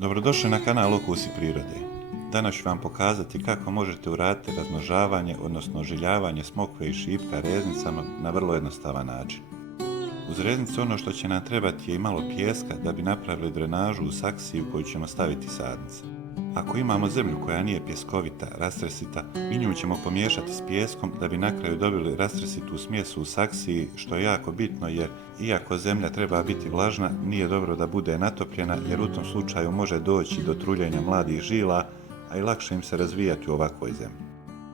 Dobrodošli na kanal Okusi prirode. Danas ću vam pokazati kako možete uraditi razmnožavanje, odnosno ožiljavanje smokve i šipka reznicama na vrlo jednostavan način. Uz reznicu ono što će nam trebati je i malo pijeska da bi napravili drenažu u saksiji u koju ćemo staviti sadnice. Ako imamo zemlju koja nije pjeskovita, rastresita, i nju ćemo pomiješati s pijeskom da bi na kraju dobili rastresitu smjesu u saksiji, što je jako bitno jer iako zemlja treba biti vlažna, nije dobro da bude natopljena jer u tom slučaju može doći do truljenja mladih žila, a i lakše im se razvijati u ovakvoj zemlji.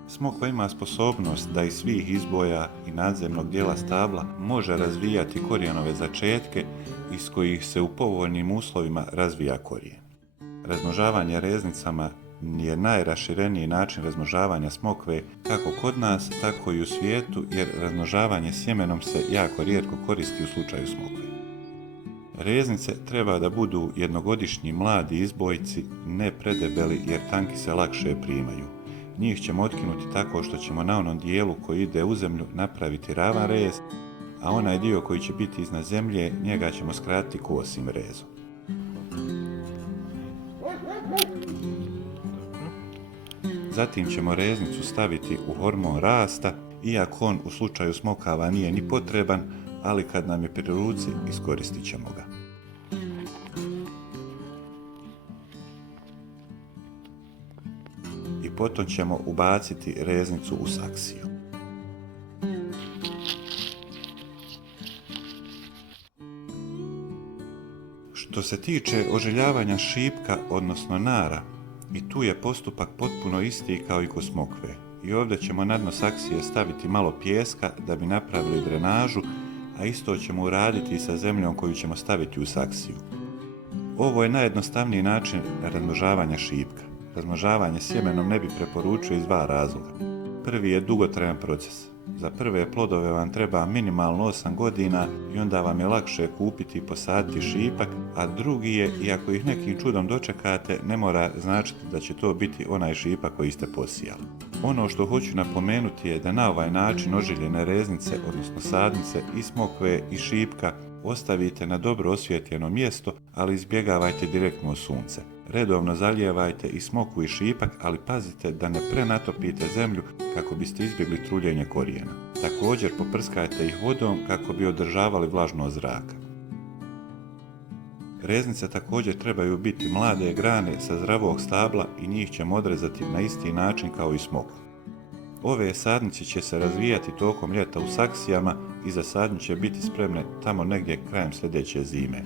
Smokva ima sposobnost da iz svih izboja i nadzemnog dijela stabla može razvijati korijenove začetke iz kojih se u povoljnim uslovima razvija korijen. Razmnožavanje reznicama je najrašireniji način razmnožavanja smokve kako kod nas, tako i u svijetu, jer razmnožavanje sjemenom se jako rijetko koristi u slučaju smokve. Reznice treba da budu jednogodišnji mladi izbojci, ne predebeli jer tanki se lakše primaju. Njih ćemo otkinuti tako što ćemo na onom dijelu koji ide u zemlju napraviti ravan rez, a onaj dio koji će biti iznad zemlje, njega ćemo skratiti kosim rezom. Zatim ćemo reznicu staviti u hormon rasta, iako on u slučaju smokava nije ni potreban, ali kad nam je pri ruci iskoristit ćemo ga. I potom ćemo ubaciti reznicu u saksiju. Što se tiče ožiljavanja šipka, odnosno nara, i tu je postupak potpuno isti kao i kod smokve. I ovdje ćemo na dno saksije staviti malo pijeska da bi napravili drenažu, a isto ćemo uraditi i sa zemljom koju ćemo staviti u saksiju. Ovo je najjednostavniji način razmnožavanja šipka. Razmnožavanje sjemenom ne bi preporučio iz dva razloga. Prvi je dugotrajan proces. Za prve plodove vam treba minimalno 8 godina i onda vam je lakše kupiti i posaditi šipak, a drugi je, i ako ih nekim čudom dočekate, ne mora značiti da će to biti onaj šipak koji ste posijali. Ono što hoću napomenuti je da na ovaj način ožiljene reznice, odnosno sadnice i smokve i šipka, ostavite na dobro osvijetljeno mjesto, ali izbjegavajte direktno sunce. Redovno zalijevajte i smokvu i šipak, ali pazite da ne prenatopite zemlju kako biste izbjegli truljenje korijena. Također poprskajte ih vodom kako bi održavali vlažnost zraka. Reznice također trebaju biti mlade grane sa zdravog stabla i njih ćemo odrezati na isti način kao i smokvu. Ove sadnice će se razvijati tokom ljeta u saksijama i za sadnju će biti spremne tamo negdje krajem sljedeće zime.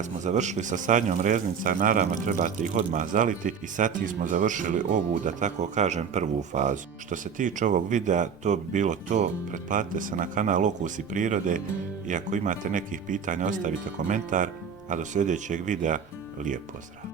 Kad smo završili sa sadnjom reznica, naravno trebate ih odmah zaliti i sad smo završili ovu, da tako kažem, prvu fazu. Što se tiče ovog videa, to bi bilo to. Pretplatite se na kanal Okusi prirode i ako imate nekih pitanja ostavite komentar, a do sljedećeg videa lijep pozdrav!